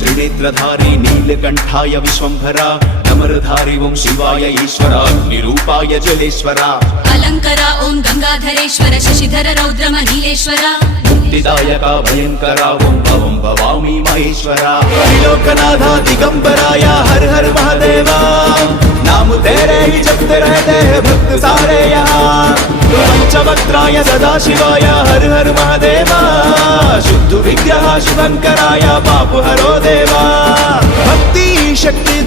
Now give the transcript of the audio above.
त्रिनेत्रधारी नीलकण्ठाय विश्वम्भरा नमरधारी ओं शिवाय ईश्वरा निरूपाय जलेश्वरा अलङ्करा ओं गंगाधरेश्वर शशिधर रौद्रम नीलेश्वरा मुक्तिदायका भयंकरा ओं भवं भवामि महेश्वरा त्रिलोकनाथा दिगंबराया हर हर महादेवा नाम तेरे ही जपते रहते हैं भक्त सारे यहाँ पंचवक्त्राय सदाशिवाय हर हर महादेवा शुद्ध विग्रह शुभंकराय पाप हरो देवा भक्ति शक्ति